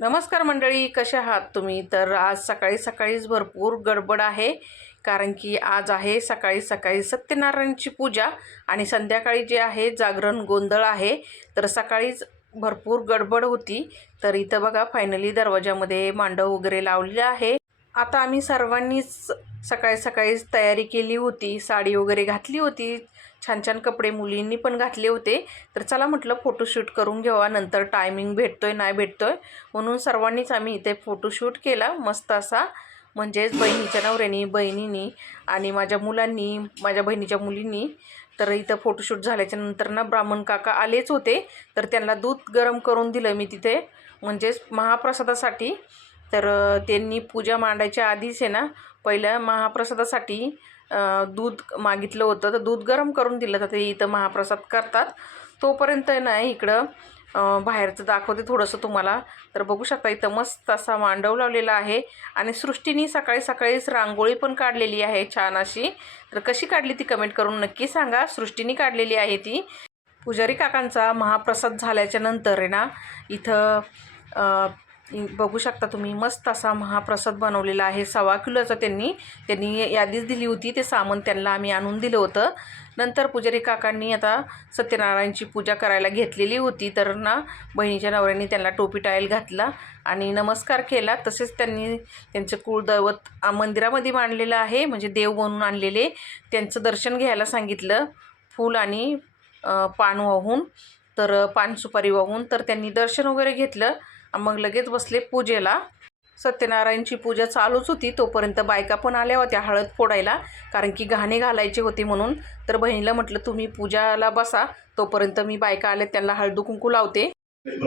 नमस्कार मंडळी कसे आहात तुम्ही? तर आज सकाळी सकाळीच भरपूर गडबड आहे कारण की आज आहे सकाळी सकाळी सत्यनारायणची पूजा आणि संध्याकाळी जे आहे जागरण गोंधळ आहे. तर सकाळीच भरपूर गडबड होती. तर इथं बघा फायनली दरवाजामध्ये मांडव वगैरे लावलेलं आहे. आता आम्ही सर्वांनीच सकाळी सकाळीच तयारी केली होती. साडी वगैरे घातली होती. छान छान कपडे मुलींनी पण घातले होते. तर चला म्हटलं फोटोशूट करून घ्यावा नंतर टायमिंग भेटतोय नाही भेटतोय. म्हणून सर्वांनीच आम्ही इथे फोटोशूट केला. मस्त असा. म्हणजेच बहिणीच्या नवऱ्यानी बहिणीनी आणि माझ्या मुलांनी माझ्या बहिणीच्या मुलींनी. तर इथं फोटोशूट झाल्याच्यानंतर ना ब्राह्मण काका आलेच होते. तर त्यांना दूध गरम करून दिलं मी तिथे. म्हणजेच महाप्रसादासाठी. तर त्यांनी पूजा मांडायच्या आधीच आहे ना पहिल्या महाप्रसादासाठी दूध मागितलं होतं. तर दूध गरम करून दिलं तर ते इथं महाप्रसाद करतात. तोपर्यंत आहे ना इकडं बाहेरचं दाखवते थोडंसं तुम्हाला. तर बघू शकता इथं मस्त असा मांडव लावलेला आहे. आणि सृष्टीने सकाळी सकाळीच रांगोळी पण काढलेली आहे छान अशी. तर कशी काढली ती कमेंट करून नक्की सांगा. सृष्टीने काढलेली आहे ती. पुजारी काकांचा महाप्रसाद झाल्याच्यानंतर आहे ना इथं बघू शकता तुम्ही मस्त असा महाप्रसाद बनवलेला आहे. सव्वा किलोचा त्यांनी त्यांनी यादीच दिली होती. ते सामान त्यांना आम्ही आणून दिलं होतं. नंतर पुजारी काकांनी आता सत्यनारायणची पूजा करायला घेतलेली होती. तर ना बहिणीच्या नवऱ्याने त्यांना टोपी टायल घातला आणि नमस्कार केला. तसेच त्यांनी त्यांचं कुळदैवत मंदिरामध्ये मांडलेलं आहे. म्हणजे देव बनवून आणलेले. त्यांचं दर्शन घ्यायला सांगितलं. फूल आणि पान वाहून तर पान सुपारी वाहून तर त्यांनी दर्शन वगैरे घेतलं. मग लगेच बसले पूजेला. सत्यनारायणची पूजा चालूच होती तोपर्यंत बायका पण आल्या होत्या हळद फोडायला कारण की गहाणे घालायचे होते म्हणून. तर बहिणीला म्हटलं तुम्ही पूजाला बसा तोपर्यंत मी बायका आल्या त्यांना हळदू कुंकू लावते. हे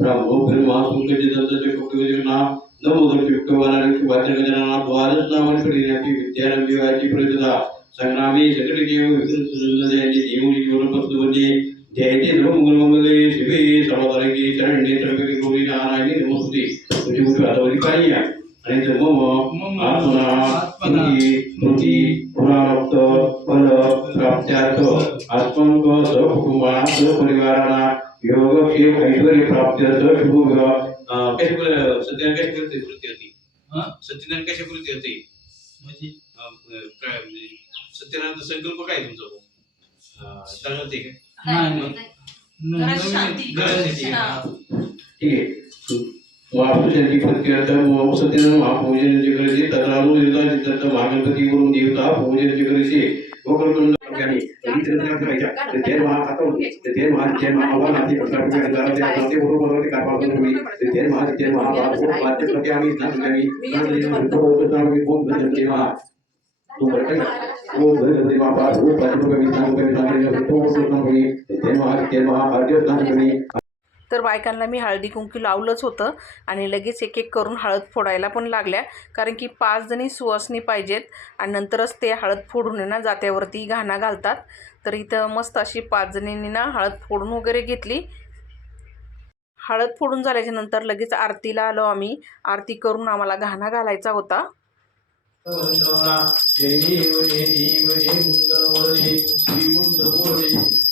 तो पण बदल. देवता फेवून महा स्थान देवता फेवून महा वास्तु देवता फेवून महा मातृ देवता फेवून महा पितृ देवता फेवून महा सर्व फेवून महा ब्रह्मो फेवून महा सुंदरी दंतचे कुटुंब नाम नमो दक्षिण वाराणसी वाचन गजानना द्वारच नावन करीण्याची विद्यारंभीवाची प्रतिदा संग्रामी सकट देव विकृत सुंदरयाची देवनी जीवनपस्तुवती जयते सर्व मंगल मंगले शिवे सर्वतारकी शरण्ये त्र्यंबके गौरी नारायणी नमोस्तुते तुझी कुठे आता अधिकारी आहे आणि ते मम आत्मना स्मृती ऐश्वर्य प्राप्त्यर्थ शुभ कशी बोल- सत्यनारायण कशी करते कृती होती. हा? सत्यनारायण कशी कृती होती. म्हणजे? काय म्हणजे सत्यनारायणचा संकल्प काय तुमचा? काय. ठीक आहे. वास्तुशांती प्रत्यर्थ सत्यनारायण महापूजनाची गरजे तत्रानु देवता चित्त महागणपतीवरून देवता पूजनाची गरजे वक्रतुंड ज्ञानी तर बायकांना मी हळदी कुंकू लावलंच होतं आणि लगेच एक एक करून हळद फोडायला पण लागल्या. कारण की पाच जणी सुवासनी पाहिजेत आणि नंतरच ते हळद फोडून ना जात्यावरती घाणा घालतात. तर इथं मस्त अशी पाच जणींनी ना हळद फोडून वगैरे घेतली. हळद फोडून झाल्याच्यानंतर लगेच आरतीला आलो आम्ही. आरती करून आम्हाला घाणा घालायचा होता.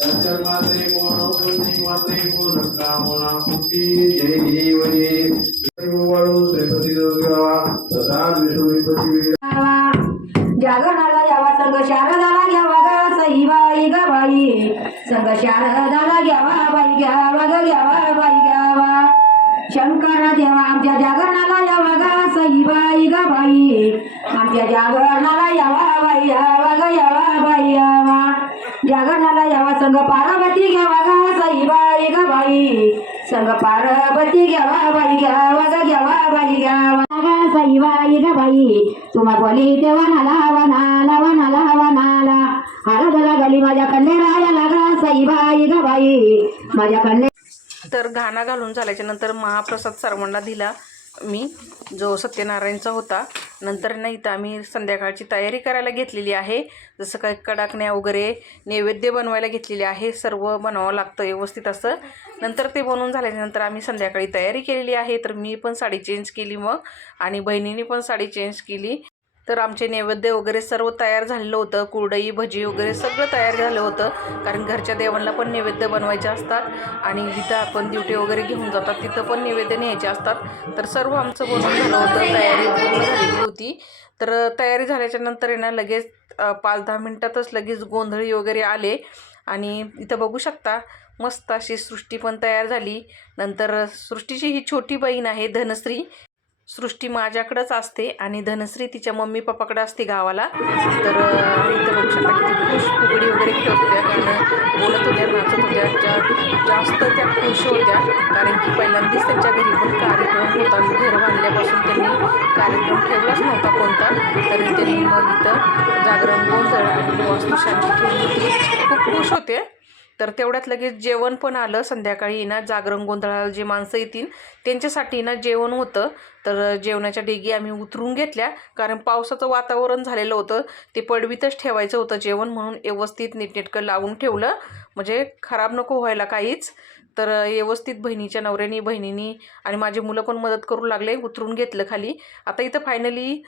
जय देव जय देव जय मंगलवरदे पुण्य मात्रे पूर्ण कामना पुटी जय देव जय वाळू श्रीपती देवा सदा विष्णुपती जागरणाला यावा शारदाला घ्यावा ग सई बाई ग बाई शारदाला घ्यावा बाई घ्यावा ग घ्यावा बाई घ्यावा शंकर देवा आमच्या जागरणाला यावा ग सई बाई ग बाई. आमच्या जागरणाला यावा बाई यावा ग यावा बाई यावा. जागरणाला यावा संग पार्वती घ्यावा ग सई बाई ग बाई. संग पार्वती घ्यावा बाई घ्यावा ग घ्यावा बाई घ्यावा ग सई बाई ग बाई. तुम्हा बोली तेव्हा नाला वनाला वनाला वनाला. हळदला गली माझ्या कन्नेराया लागला सई बाई ग बाई. माझ्या कन्ने तर घाणा घालून झाल्याच्यानंतर महाप्रसाद सर्वांना दिला मी जो सत्यनारायणचा होता. नंतर नाही तर आम्ही संध्याकाळची तयारी करायला घेतलेली आहे. जसं काय कडाकण्या वगैरे नैवेद्य बनवायला घेतलेले आहे सर्व बनवावं लागतं व्यवस्थित असं. नंतर ते बनवून झाल्यानंतर आम्ही संध्याकाळी तयारी केलेली आहे. तर मी पण साडी चेंज केली मग. आणि बहिणीने पण साडी चेंज केली. तर आमचे नैवेद्य वगैरे सर्व तयार झालेलं होतं. कुरडई भजी वगैरे सगळं तयार झालं होतं. कारण घरच्या देवांना पण नैवेद्य बनवायचे असतात. आणि जिथं आपण ड्युटी वगैरे घेऊन जातात. तिथं पण नैवेद्य न्यायचे असतात. तर सर्व आमचं बनवून झालं होतं. तयारी पूर्ण झालेली होती. तर तयारी झाल्याच्यानंतर आहे ना लगेच पाच दहा मिनटातच लगेच गोंधळी वगैरे आले. आणि इथं बघू शकता मस्त अशी सृष्टी पण तयार झाली. नंतर सृष्टीची ही छोटी बहीण आहे धनश्री. सृष्टी माझ्याकडंच असते आणि धनश्री तिच्या मम्मी पप्पाकडे असते गावाला. तर इथं बघू शकता किती फुगडी वगैरे खेळत होत्या गाणं बोलत होत्या नाचत होत्या ज्या जास्त त्या खुश होत्या. कारण की पहिल्यांदाच त्यांच्या घरी पण कार्यक्रम होता. घर बांधल्यापासून त्यांनी कार्यक्रम ठेवलाच नव्हता कोणता. तरी त्यांनी मग इथं जागरण गोंधळ वस्तू वास्तुशांती ठेवली होती खूप खुश होते. तर तेवढ्यात लगेच जेवण पण आलं संध्याकाळी ना जागरण गोंधळाला जे माणसं येतील त्यांच्यासाठी ना जेवण होतं. तर जेवणाच्या डेगी आम्ही उतरून घेतल्या कारण पावसाचं वातावरण झालेलं होतं. ते पडवीतच ठेवायचं होतं जेवण म्हणून व्यवस्थित नीटनेटकं लावून ठेवलं. म्हणजे खराब नको व्हायला काहीच. तर व्यवस्थित बहिणीच्या नवऱ्यानी बहिणीनी आणि माझी मुलं पण मदत करू लागले उतरून घेतलं खाली. आता इथं फायनली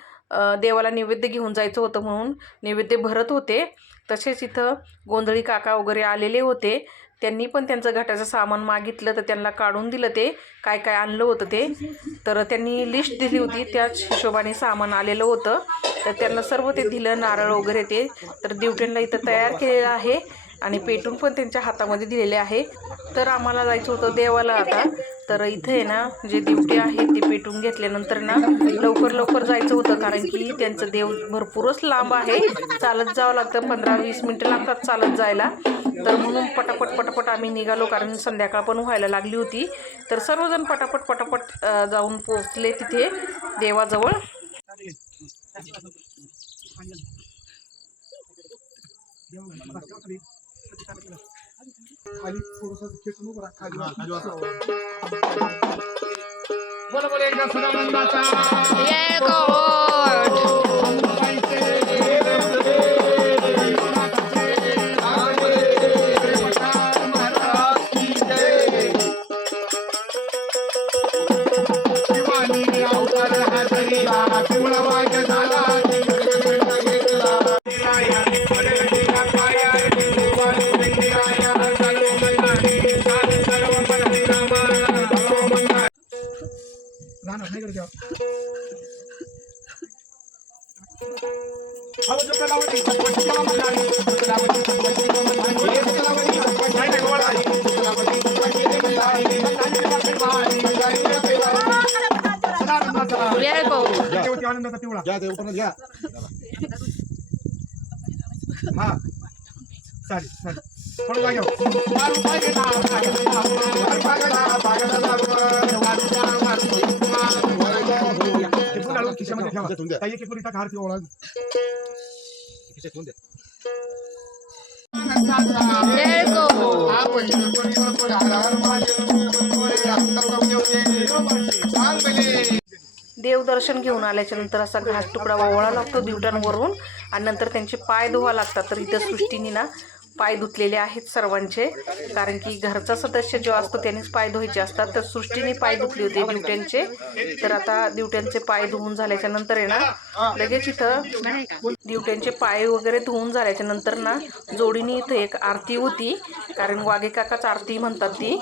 देवाला नैवेद्य घेऊन जायचं होतं म्हणून नैवेद्य भरत होते. तसेच इथं गोंधळी काका वगैरे आलेले होते. त्यांनी पण त्यांचं घटाचं सामान मागितलं तर त्यांना काढून दिलं ते. काय काय आणलं होतं ते. तर त्यांनी लिस्ट दिली होती. त्याच हिशोबाने सामान आलेलं होतं. तर त्यांना सर्व ते दिलं नारळ वगैरे ते. तर दिवट्यांना इथं तयार केलेलं आहे. आणि पेटून पण त्यांच्या हातामध्ये दिलेले आहे. तर आम्हाला जायचं होतं देवाला आता. तर इथे आहे ना जे दिवटे आहेत ते पेटून घेतल्यानंतर ना लवकर लवकर जायचं होतं कारण की त्यांचं देव भरपूरच लांब आहे. चालत जावं लागतं पंधरा वीस मिनटं लागतात चालत जायला. तर म्हणून पटापट पटापट आम्ही निघालो कारण संध्याकाळ पण व्हायला लागली होती. तर सर्वजण पटापट पटापट जाऊन पोचले तिथे देवाजवळ. खाली थोडंसं खेचून उभं राहा, खाली बोला बोला एकदा सदानंदाचा आनंदाचा पिवळा घ्या ते उतरून घ्या हा चालेल चालेल थोडं जागे हो. मारू पागेला, पागेला, मारू पागेला, पागेला, मारू, ते फुल आणून खिशामध्ये ठेवा. ठेवून द्या. काही एक एक फुली टाका, हार किंवा ओळा. खिशात ठेवून द्या देवदर्शन घेऊन आल्याच्यानंतर असा घास तुकडा ओवळा लागतो दिवटांवरून आणि नंतर त्यांचे पाय धुवा लागतात. तर इथं सृष्टीने ना पाय धुतलेले आहेत सर्वांचे. कारण की घरचा सदस्य जो असतो त्यानेच पाय धुवायचे असतात. तर सृष्टीने पाय धुतले होते दिवट्यांचे. तर आता दिवट्यांचे पाय धुवून झाल्याच्यानंतर आहे ना लगेच इथं दिवट्यांचे पाय वगैरे धुवून झाल्याच्यानंतर ना जोडीने इथं एक आरती होती. कारण वाघे काकाच आरती म्हणतात ती.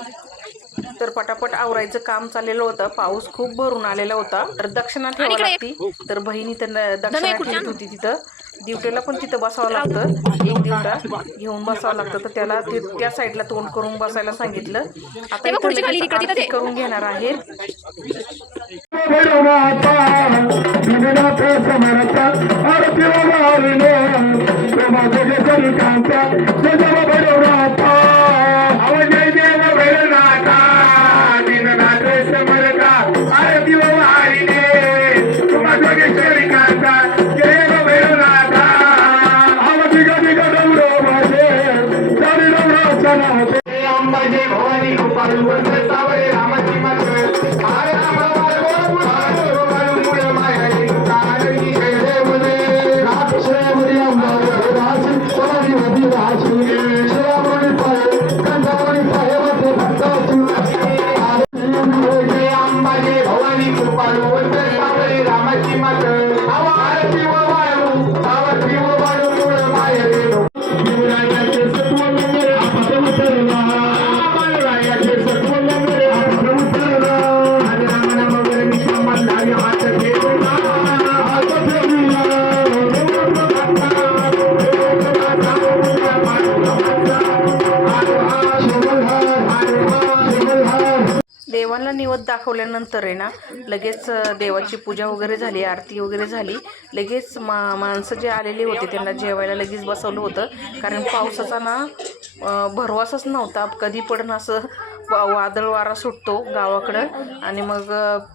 तर पटापट आवरायचं काम चाललेलं होतं. पाऊस खूप भरून आलेला होता. तर दक्षिणा ठेवावी लागती. तर बहिणी तर दक्षिणा ठेवत होती तिथं. दिवटेला पण तिथं बसावं लागतं. एक दिवटा घेऊन बसावं लागतं. तर त्याला त्या साईडला तोंड करून बसायला सांगितलं. आता करून घेणार आहेत दाखवल्यानंतर आहे ना लगेच देवाची पूजा वगैरे झाली आरती वगैरे झाली. लगेच मा माणसं जे आलेले होते त्यांना जेवायला लगेच बसवलं होतं. कारण पावसाचा ना भरवासच नव्हता. कधी पडणं असं वा- वादळ वारा सुटतो गावाकडं. आणि मग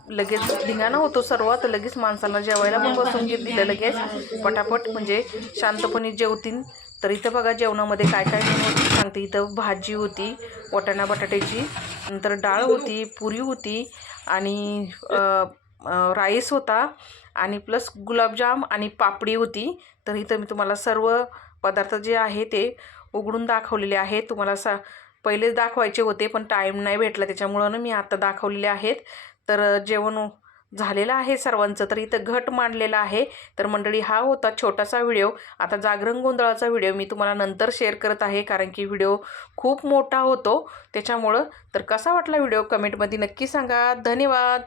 लगेच धिंगाणा होतो सर्वात. लगेच माणसांना जेवायला पण बसून घे- दिलं लगेच. पटापट म्हणजे शांतपणे जेवतीन. तर इथं बघा जेवणामध्ये काय काय होती? सांगते. इथं भाजी होती वाटाणा बटाट्याची नंतर डाळ होती पुरी होती आणि राईस होता आणि प्लस गुलाबजाम आणि पापडी होती. तर इथं मी तुम्हाला सर्व पदार्थ जे आहे ते उघडून दाखवलेले आहेत. तुम्हाला सा पहिलेच दाखवायचे होते पण टाईम नाही भेटला. त्याच्यामुळं ना मी आता दाखवलेले आहेत. तर जेवण झालेलं आहे सर्वांचं. तर इथं घट मांडलेला आहे. तर मंडळी हा होता छोटासा व्हिडिओ. आता जागरण गोंधळाचा व्हिडिओ मी तुम्हाला नंतर शेअर करत आहे कारण की व्हिडिओ खूप मोठा होतो. त्याच्यामुळं तर कसा वाटला व्हिडिओ? कमेंटमध्ये नक्की सांगा. धन्यवाद!